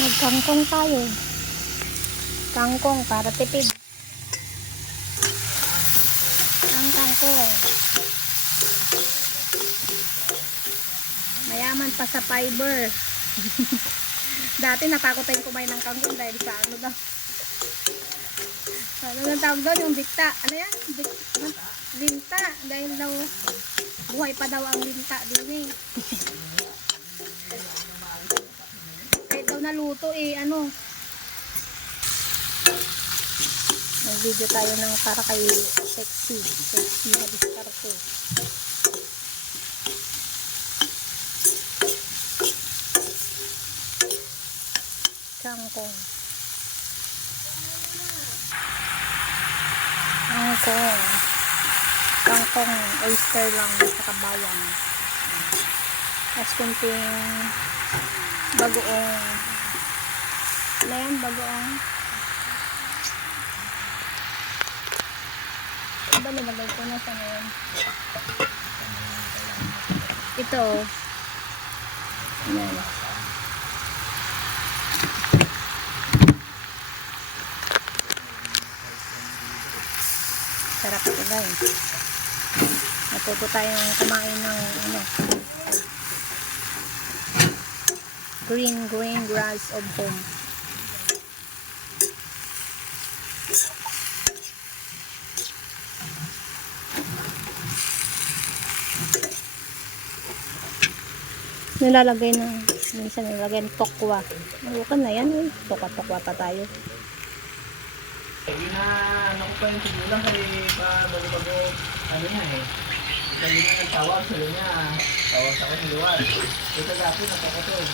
Magkangkong tayo. Kangkong para tipid. Ang kangkong. Mayaman pa sa fiber. Dati natakot tayong kumain ng kangkong dahil sa ano daw. Ano nang tawag doon? Yung dikta. Ano yan? Linta. Dahil daw buhay pa daw ang linta din eh. Kahit daw naluto eh, ano. Mag-video tayo ng para kay sexy. Sexy na diskarte. Kangkong. Kangkong. Kangkong oyster lang sa bawang. Tapos kunting bagoong. Ano yan? Bagoong. Ito ba nilagay ko na sa ngayon? Ito. Ayan. Sarap ito guys. Natuto tayong kumain ng ano, green grass of home. Nilalagay na, minsan nilalagay ng tokwa. Malukan na yan eh. Tokwa pa tayo. Hindi na ano ko pa yung sigulang kasi bago ano niya eh. Sabi niya nagtawag, sabi niya tawag sa akin liwan. Ito dati napakatol.